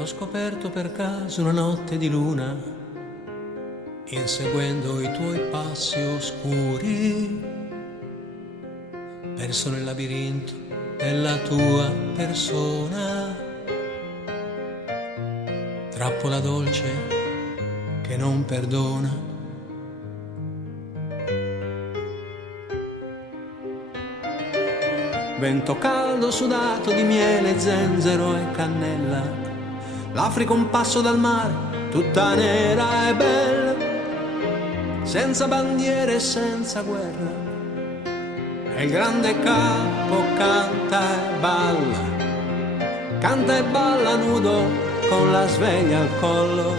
L'ho scoperto per caso una notte di luna, inseguendo i tuoi passi oscuri, perso nel labirinto della tua persona, trappola dolce che non perdona. Vento caldo sudato di miele, zenzero e cannella, l'Africa un passo dal mare, tutta nera e bella, senza bandiere e senza guerra. E il grande capo canta e balla nudo con la sveglia al collo.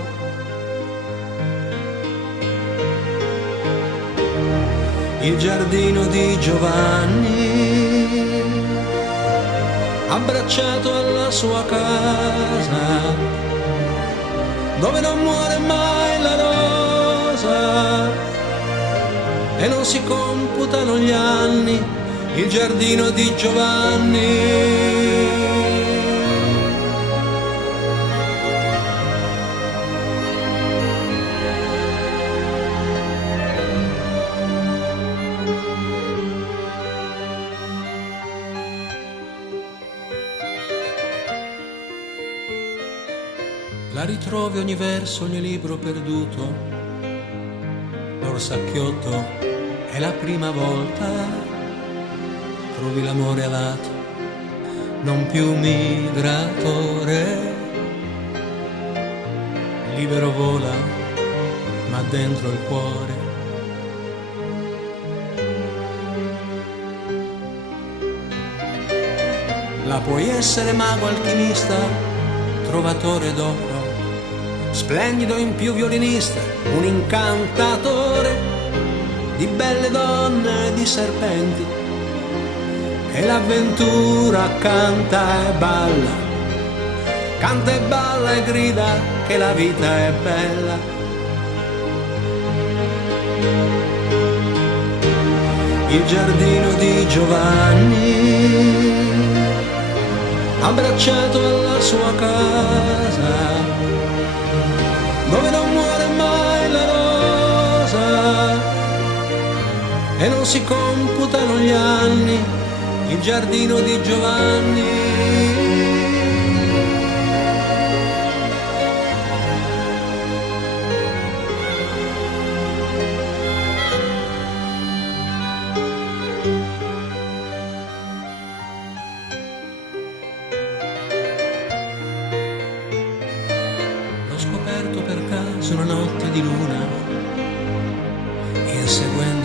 Il giardino di Giovanni, abbracciato alla sua casa, dove non muore mai la rosa e non si computano gli anni, il giardino di Giovanni. La ritrovi ogni verso, ogni libro perduto, l'orsacchiotto è la prima volta, trovi l'amore alato, non più migratore, libero vola, ma dentro il cuore. La puoi essere mago, alchimista, trovatore d'oro, splendido in più violinista, un incantatore di belle donne e di serpenti, e l'avventura canta e balla e grida che la vita è bella. Il giardino di Giovanni, abbracciato alla sua casa, dove non muore mai la rosa e non si computano gli anni, il giardino di Giovanni. L'ho scoperto per caso una notte di luna, inseguendo